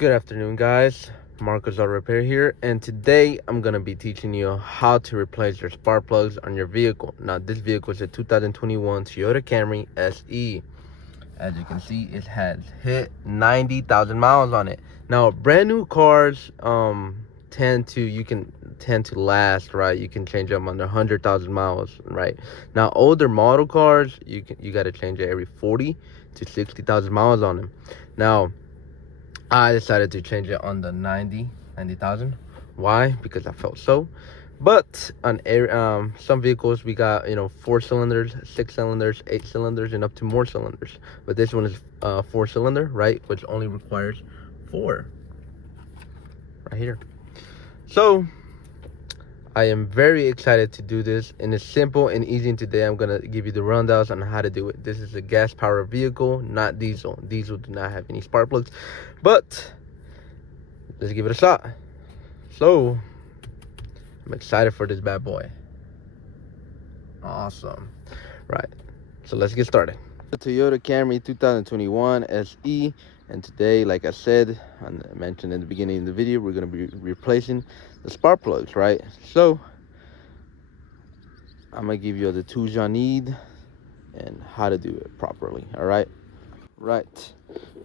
Good afternoon, guys. Marcos Auto Repair here, and today I'm gonna be teaching you how to replace your spark plugs on your vehicle. Now, this vehicle is a 2021 Toyota Camry SE. As you can see, it has hit 90,000 miles on it. Now, brand new cars tend to last, right? You can change them under 100,000 miles, right? Now, older model cars, you got to change it every 40 to 60,000 miles on them. Now, I decided to change it on the 90,000. Why? Because I felt so. But on some vehicles, we got 4 cylinders, 6 cylinders, 8 cylinders, and up to more cylinders. But this one is 4 cylinder, right? Which only requires 4 right here. So I am very excited to do this, and it's simple and easy. And today I'm gonna give you the rundowns on how to do it. This is a gas powered vehicle, not diesel. Diesel do not have any spark plugs, but let's give it a shot. So I'm excited for this bad boy. Awesome. Right, so let's get started. The Toyota Camry 2021 SE, and today, like I said, I mentioned in the beginning of the video, we're going to be replacing the spark plugs, right? So I'm going to give you the tools you need and how to do it properly. All right,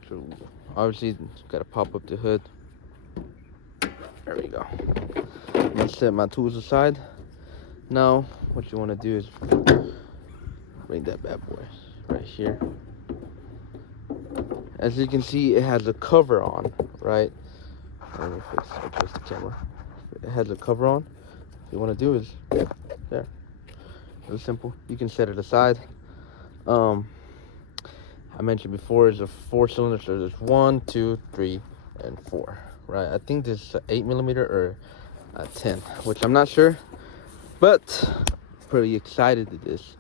so obviously got to pop up the hood. There we go. I'm going to set my tools aside. Now what you want to do is bring that bad boy right here. As you can see, it has a cover on, right? Let me adjust the camera. It has a cover on. What you want to do is there. Really simple. You can set it aside. I mentioned before is a 4 cylinder, so there's 1, 2, 3, and 4. Right? I think this is 8mm or 10, which I'm not sure, but pretty excited to this.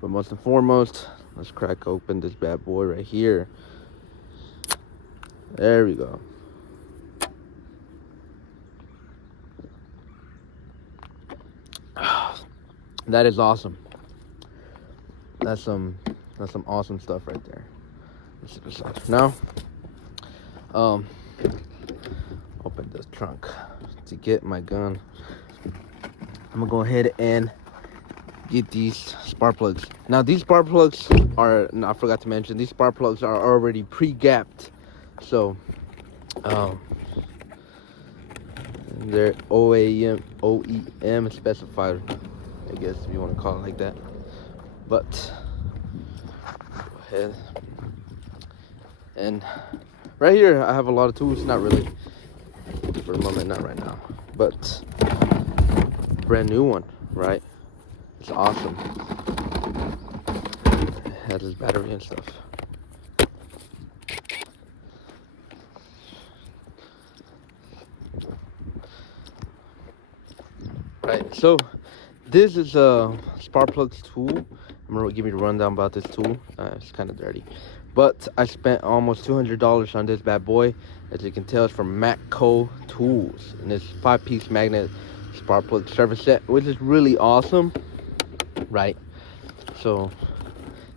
But most and foremost, let's crack open this bad boy right here. There we go. That is awesome. That's some awesome stuff right there. Let's see this side. Now, open this trunk to get my gun. I'm gonna go ahead and get these spark plugs. Now, these spark plugs are, I forgot to mention, these spark plugs are already pre-gapped. So they're OEM specified, I guess, if you want to call it like that. But go ahead, and right here I have a lot of tools. Not really for the moment, not right now, but brand new one, right? It's awesome. It has its battery and stuff. Right, so this is a spark plugs tool. I'm gonna give you a rundown about this tool. It's kind of dirty, but I spent almost $200 on this bad boy. As you can tell, it's from Matco Tools, and it's 5-piece magnet spark plug service set, which is really awesome, right? So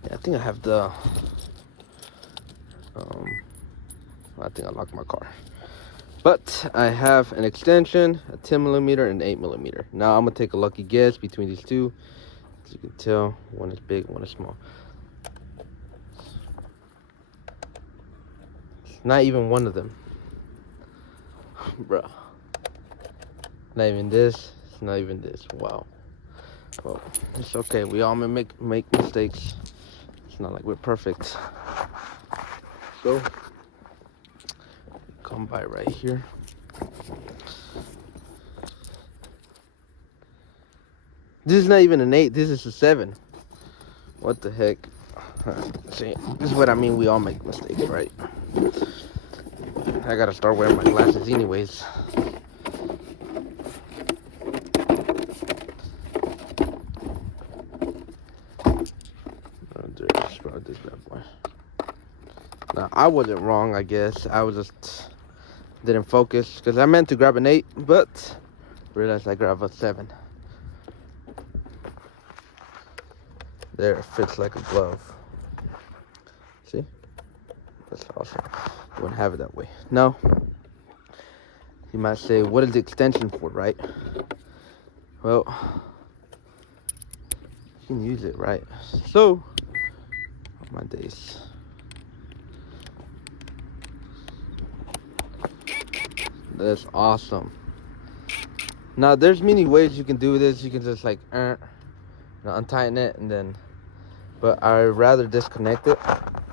yeah, I think I have the I think I locked my car. But I have an extension, a 10mm and 8mm. Now I'm gonna take a lucky guess between these two. As you can tell, one is big, one is small. It's not even one of them, bruh. Not even this. It's not even this. Wow. Well, it's okay. We all make mistakes. It's not like we're perfect. So come by right here. This is not even an 8, this is a 7. What the heck? See, this is what I mean, we all make mistakes, right? I gotta start wearing my glasses anyways. This bad boy. Now, I wasn't wrong, I guess. I was just didn't focus, because I meant to grab an 8, but realized I grabbed a 7. There, it fits like a glove. See? That's awesome. You wouldn't have it that way. Now, You might say, what is the extension for, right? Well, you can use it, right? So, oh my days. That's awesome. Now, there's many ways you can do this. You can just like, untighten it and then, but I'd rather disconnect it,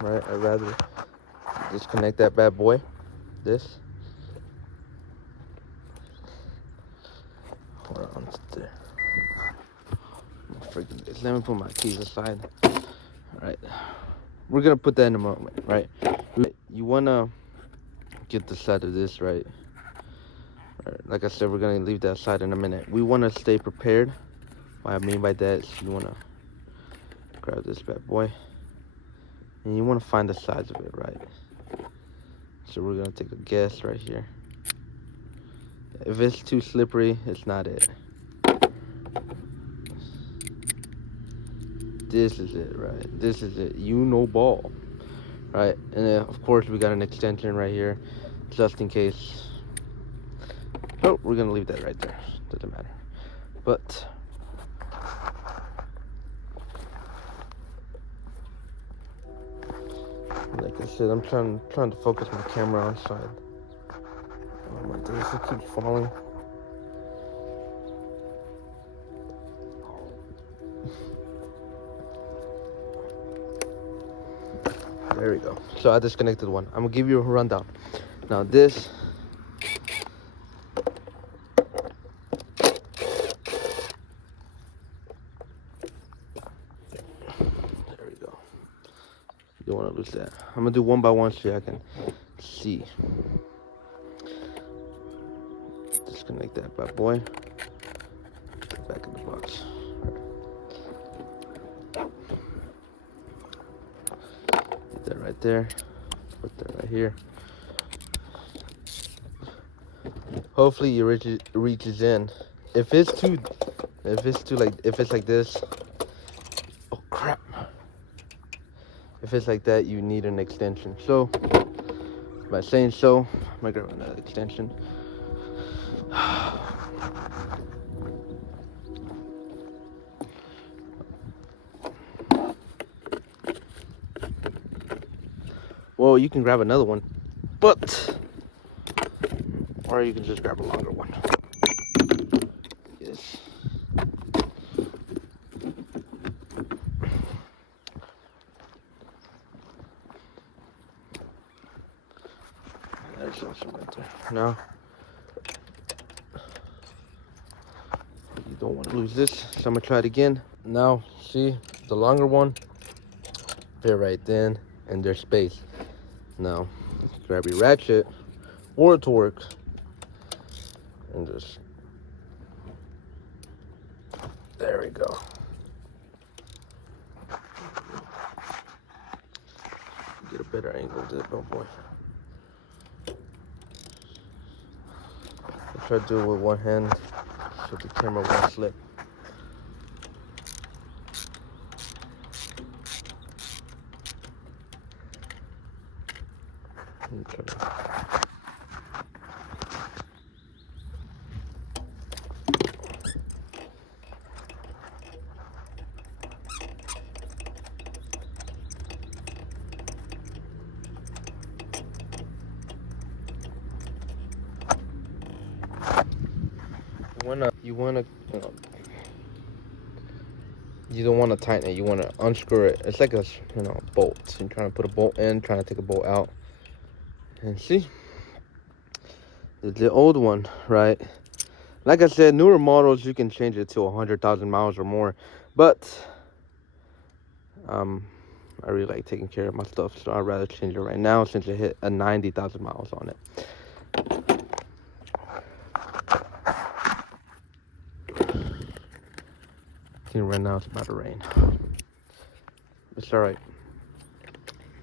right? I'd rather disconnect that bad boy, this. Hold on, there. Freaking this. Let me put my keys aside. All right, we're gonna put that in a moment, right? You wanna get the side of this right. Like I said, we're gonna leave that side in a minute. We wanna stay prepared. What I mean by that is you wanna grab this bad boy and you wanna find the sides of it, right? So we're gonna take a guess right here. If it's too slippery, it's not it. This is it, right? This is it. You know ball, right? And then of course we got an extension right here, just in case. Oh, we're gonna leave that right there. Doesn't matter. But like I said, I'm trying to focus my camera on side. Oh my goodness, it keeps falling. There we go. So I disconnected one. I'm gonna give you a rundown. Now this, there we go. You don't want to lose that. I'm gonna do one by one so I can see. Disconnect that bad boy. Put it back in the box. Get that right there. Put that right here. Hopefully it reaches in. If it's like this, oh crap. If it's like that, you need an extension. So by saying so, I'm gonna grab another extension. Well, you can grab another one, but or you can just grab a longer one. Yes. There's something right there. Now, you don't want to lose this, so I'm gonna try it again. Now, see the longer one, fit right then, and there's space. Now, grab your ratchet or a torque and just, there we go. Get a better angle of that bad boy. I'll try to do it with one hand so the camera won't slip. Okay. You don't want to tighten it. You want to unscrew it. It's like a bolt. So you're trying to put a bolt in, trying to take a bolt out. And see, the old one, right? Like I said, newer models you can change it to 100,000 miles or more. But I really like taking care of my stuff, so I'd rather change it right now since it hit a 90,000 miles on it. I think right now it's about to rain. It's all right.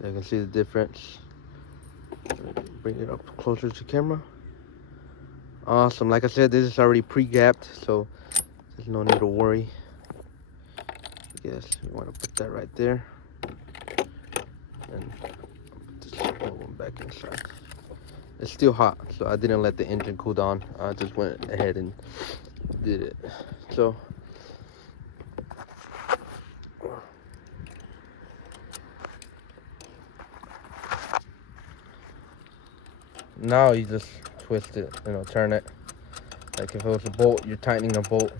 You can see the difference. Bring it up closer to camera. Awesome. Like I said, this is already pre-gapped, so there's no need to worry. Yes, you want to put that right there. And put this little one back inside. it's still hot, so I didn't let the engine cool down. I just went ahead and did it. So now you just twist it, turn it. Like if it was a bolt, you're tightening a bolt.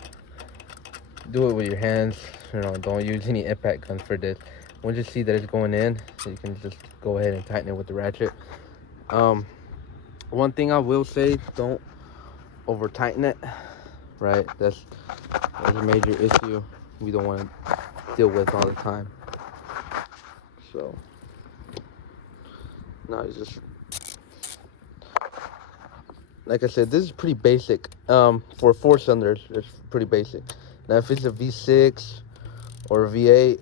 Do it with your hands, don't use any impact guns for this. Once you see that it's going in, so you can just go ahead and tighten it with the ratchet. One thing I will say, don't over tighten it, right? That's a major issue we don't want to deal with all the time. So now you just, like I said, this is pretty basic. For 4-cylinders, it's pretty basic. Now if it's a V6 or a V8,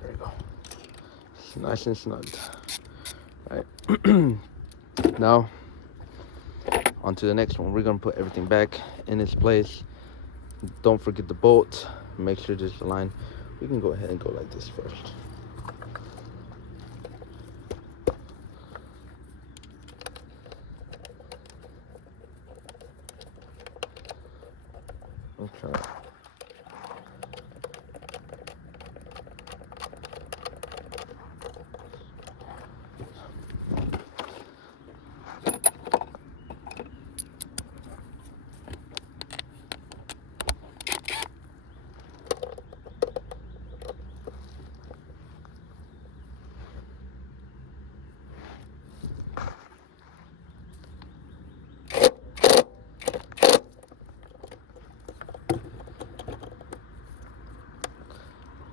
there you go. It's nice and snug. All right. Now on to the next one. We're gonna put everything back in its place. Don't forget the bolt. Make sure there's a line. We can go ahead and go like this first. Okay.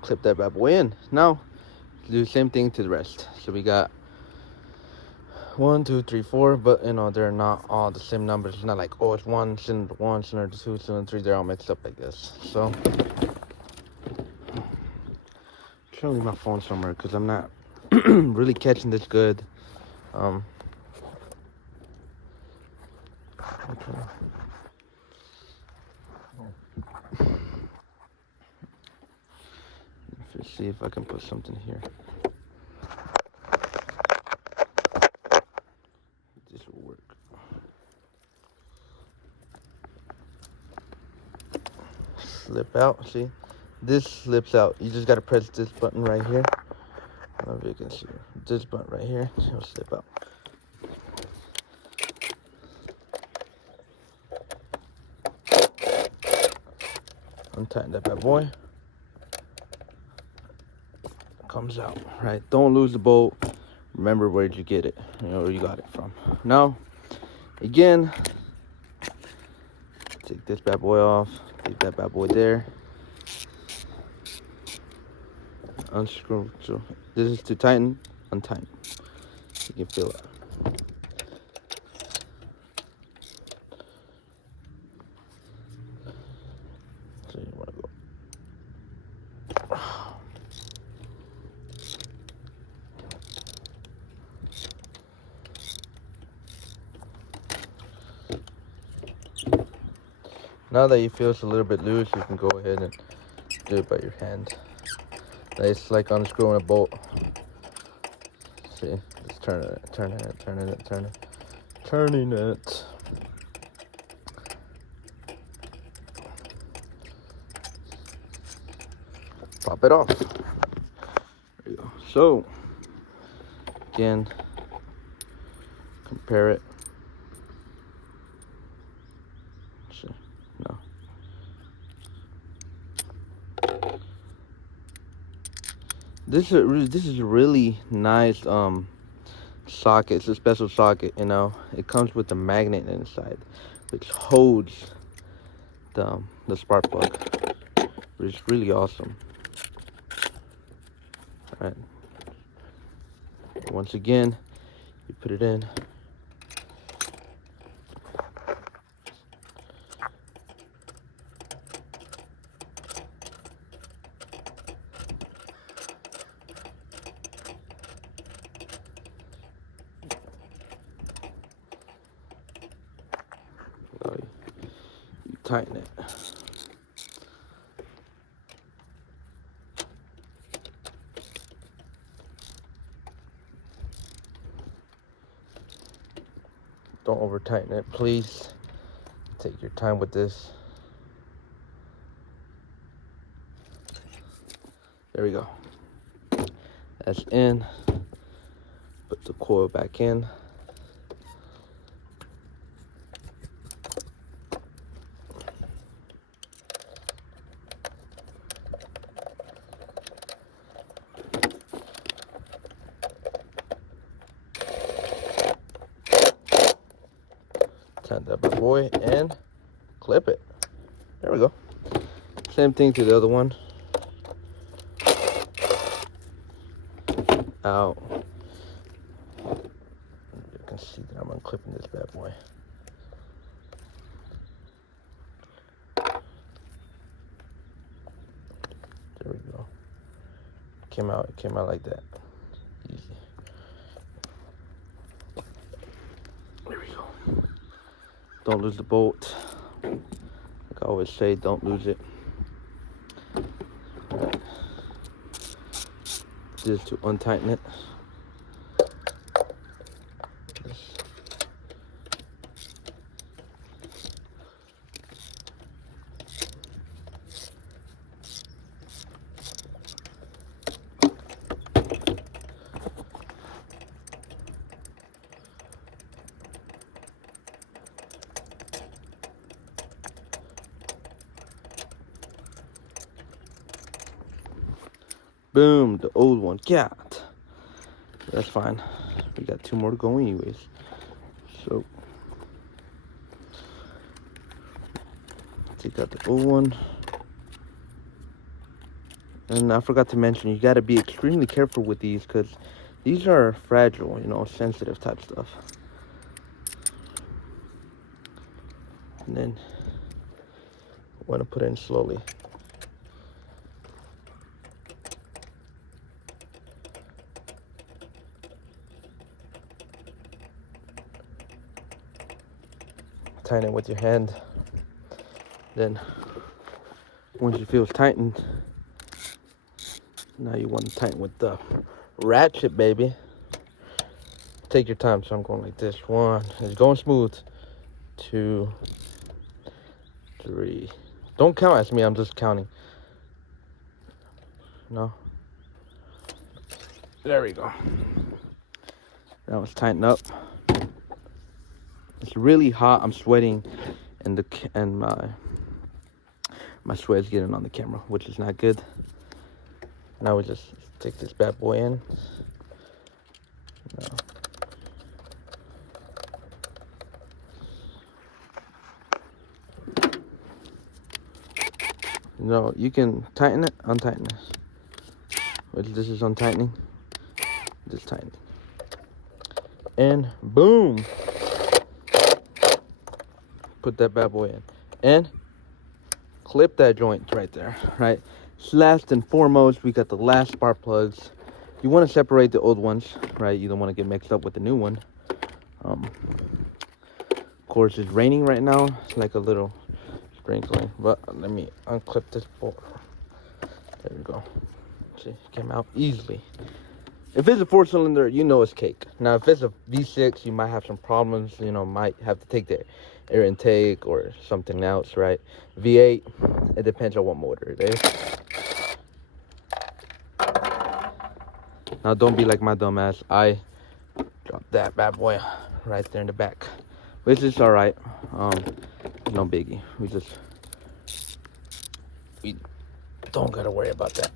Clip that bad boy in. Now do the same thing to the rest. So we got 1, 2, 3, 4, but they're not all the same numbers. It's not like, oh, it's 1 cylinder 1, cylinder 2, cylinder 3. They're all mixed up like this. So I'm trying to leave my phone somewhere because I'm not really catching this good. Okay. Let's see if I can put something here. This will work. Slip out. See, this slips out. You just gotta press this button right here. I don't know if you can see this button right here. It'll slip out. Untighten that bad boy. Comes out, right? Don't lose the bolt. Remember where'd you get it, where you got it from. Now again, take this bad boy off, leave that bad boy there, unscrew. So this is to tighten, untighten. You can feel it. So you want to go. Now that you feel it's a little bit loose, you can go ahead and do it by your hand. It's like unscrewing a bolt. See, just turning it, turning it, turning it, turning it, turning it. Pop it off. There you go. So, again, compare it. No. This is a really nice socket. It's a special socket, It comes with a magnet inside, which holds the spark plug, which is really awesome. All right. Once again, you put it in. tighten it. Don't over tighten it, please. Take your time with this. There we go. That's in. Put the coil back in. Tighten that bad boy and clip it. There we go. Same thing to the other one. Out. You can see that I'm unclipping this bad boy. There we go. It came out like that. Easy. There we go. Don't lose the bolt. Like I always say, don't lose it. Right. Just to untighten it. Boom, the old one. Yeah, that's fine. We got 2 more to go anyways. So take out the old one. And I forgot to mention, you got to be extremely careful with these because these are fragile, you know, sensitive type stuff. And then want to put it in slowly. Tighten it with your hand. Then once you feel it's tightened, now you want to tighten with the ratchet, baby. Take your time. So I'm going like this. 1, it's going smooth. 2, 3. Don't count as me, I'm just counting. No. There we go. Now it's tightened up. It's really hot. I'm sweating, and my sweat is getting on the camera, which is not good. Now we just take this bad boy in. No, you can tighten it, untighten it. Which this is untightening. Just tighten. And boom. Put that bad boy in. And clip that joint right there, right? Last and foremost, we got the last spark plugs. You want to separate the old ones, right? You don't want to get mixed up with the new one. Of course, it's raining right now. It's like a little sprinkling, but let me unclip this bolt. There we go. See, it came out easily. If it's a 4-cylinder, you know it's cake. Now, if it's a V6, you might have some problems. You know, might have to take the air intake or something else, right? V8, it depends on what motor it is. Now, don't be like my dumb ass. I dropped that bad boy right there in the back, which is all right. No biggie. We don't gotta worry about that.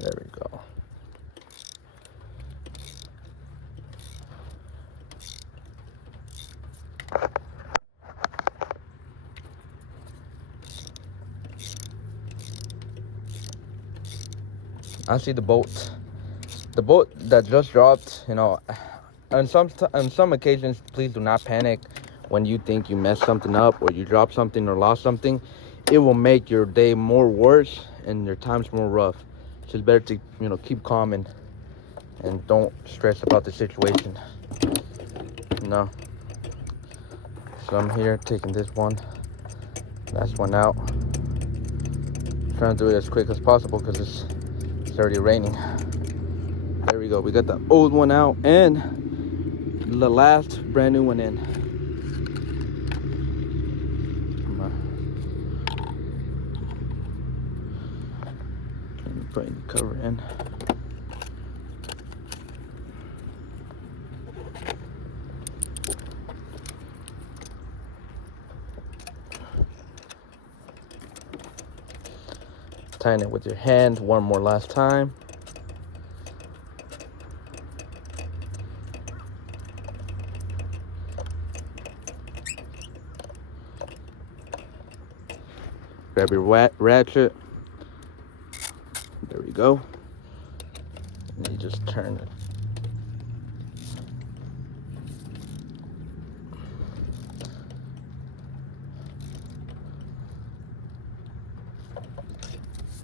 There we go. I see the bolt. The bolt that just dropped, you know, on some occasions, please do not panic when you think you messed something up or you dropped something or lost something. It will make your day more worse and your times more rough. So it's better to, you know, keep calm and don't stress about the situation. You No. So I'm here taking this one, last one out. Trying to do it as quick as possible because it's already raining. There we go. We got the old one out and the last brand new one in. Putting the cover in. Tighten it with your hand one more last time. Grab your ratchet. There we go. And you just turn it.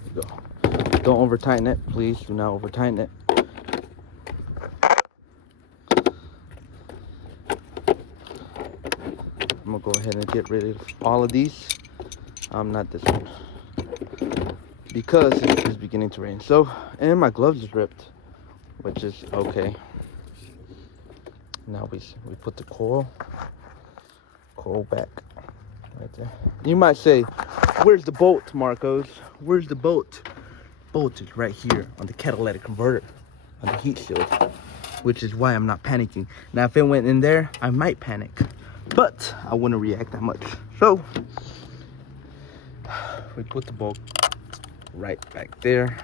There you go. Don't over tighten it, please. Do not over tighten it. I'm gonna go ahead and get rid of all of these. Not this one, because it is beginning to rain. So, and my gloves is ripped, which is okay. Now we put the coil back right there. You might say, where's the bolt, Marcos? Where's the bolt? Bolt is right here on the catalytic converter, on the heat shield, which is why I'm not panicking. Now, if it went in there, I might panic, but I wouldn't react that much. So we put the bolt right back there.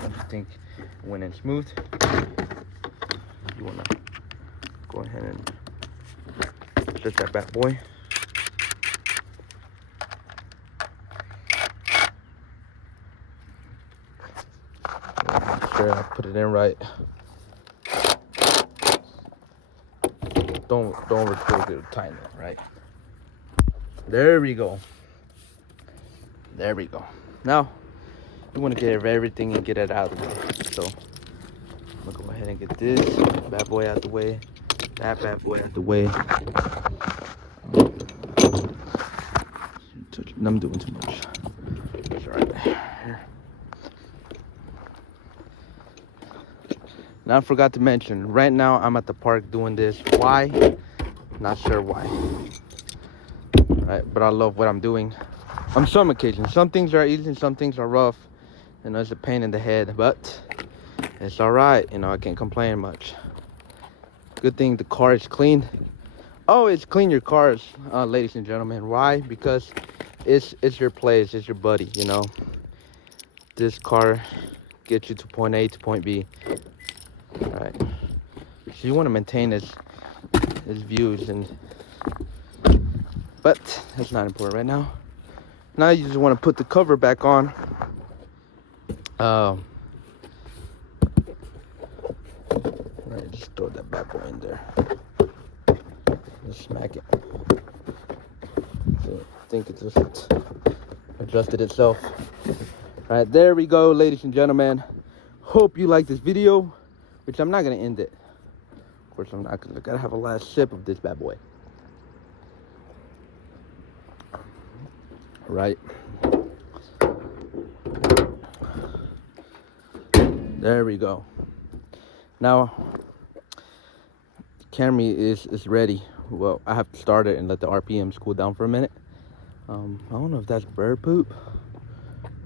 I think it went in smooth. You wanna go ahead and stretch that bad boy. Make sure I put it in right. Don't tighten it, right? There we go. There we go. Now you want to get everything and get it out of the way. So I'm gonna go ahead and get this bad boy out the way, that bad boy out the way. I'm doing too much. It's right here. Now I forgot to mention, right now I'm at the park doing this. Why? Not sure why. Right, but I love what I'm doing. On some occasions, some things are easy and some things are rough. You know, it's a pain in the head, but it's all right. You know, I can't complain much. Good thing the car is clean. Always clean your cars, ladies and gentlemen. Why? Because it's your place, it's your buddy. You know, this car gets you to point A to point B. All right. So you want to maintain his views, but that's not important right now. Now you just want to put the cover back on. Right, just throw that bad boy in there. Just smack it. I think it just adjusted itself. All right, there we go, ladies and gentlemen. Hope you like this video, which I'm not gonna end it. Of course, I'm not, because I gotta have a last sip of this bad boy. Right. There we go. Now, Camry is ready. Well, I have to start it and let the RPMs cool down for a minute. I don't know if that's bird poop,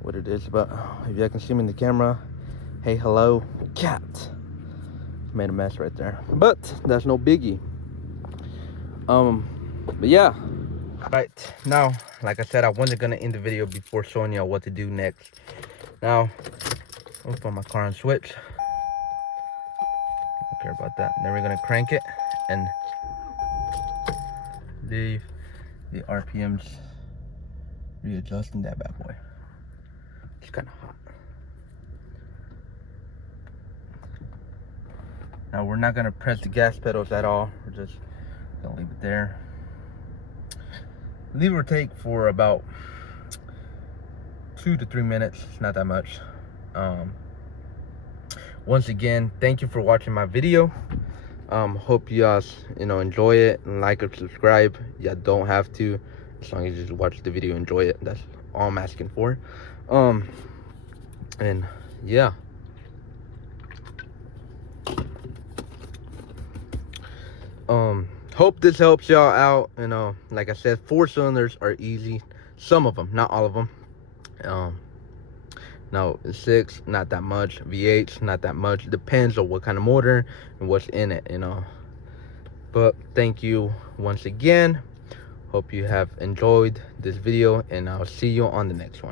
what it is, but if you can see me in the camera, hey, hello, cat. Made a mess right there, but that's no biggie. But yeah. Right, now, like I said, I wasn't gonna end the video before showing y'all what to do next. Now, I'm gonna put my car on switch. Don't care about that. Then we're gonna crank it and leave the RPMs readjusting that bad boy. It's kind of hot. Now we're not gonna press the gas pedals at all. We're just gonna leave it there. Leave or take for about 2 to 3 minutes. It's not that much. once again, thank you for watching my video. Hope you guys enjoy it, and like or subscribe. You don't have to, as long as you just watch the video, enjoy it. That's all I'm asking for. And yeah, hope this helps y'all out. Like I said, 4 cylinders are easy. Some of them, not all of them. Now 6, not that much. V8s, not that much. Depends on what kind of motor and what's in it, But thank you once again. Hope you have enjoyed this video, and I'll see you on the next one.